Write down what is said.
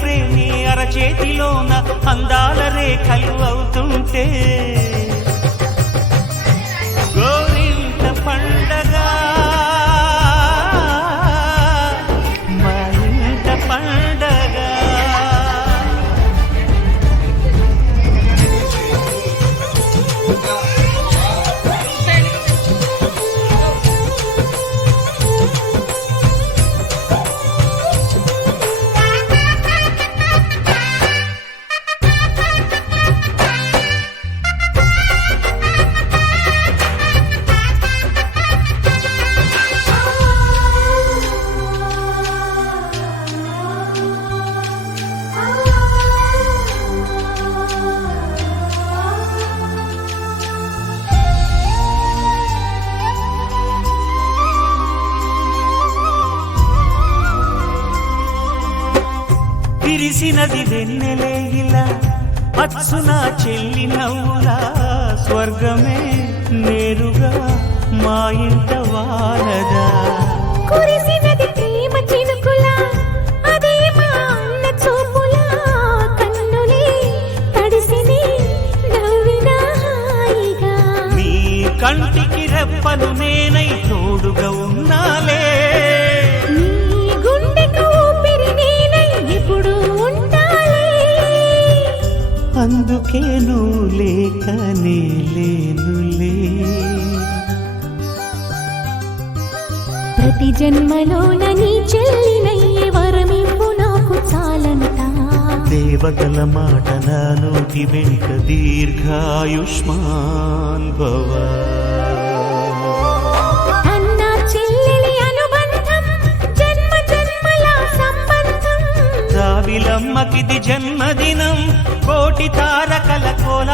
ప్రేమి అరచేతిలోన అందాల రేఖలు అవుతుంటే గోరింట పండగ మా ఇంట పండగ. విరిసినది వెన్నెలే ఇలా అచ్చున చెల్లి నవ్వులా స్వర్గమే నేరుగా మా ఇంట వారదా. కురిసినది ప్రేమ చినుకులా అదే మా అన్న చూపులా కన్నులే తడిసిని నవ్వినా హాయిగా. నీ కంటికి రెప్పను నేనై తోడుగా ఉన్నాలే. నీ గుండెకు ఊపిరి నేనై ఎప్పుడు ఉంటాలే. అందుకే నువ్వు లేక నే లేనులే. ప్రతి జన్మలోన నీ చెల్లినయ్యే వరమివ్వు నాకు చాలంట. దేవతల మాట నా నోటి వెంట దీర్ఘాయుష్మాన్ భవ. అన్న చెల్లెలి అనుబంధం జన్మ జన్మల సంబంధం. రావిలమ్మకిది జన్మదినం కోటి తారకల కోలా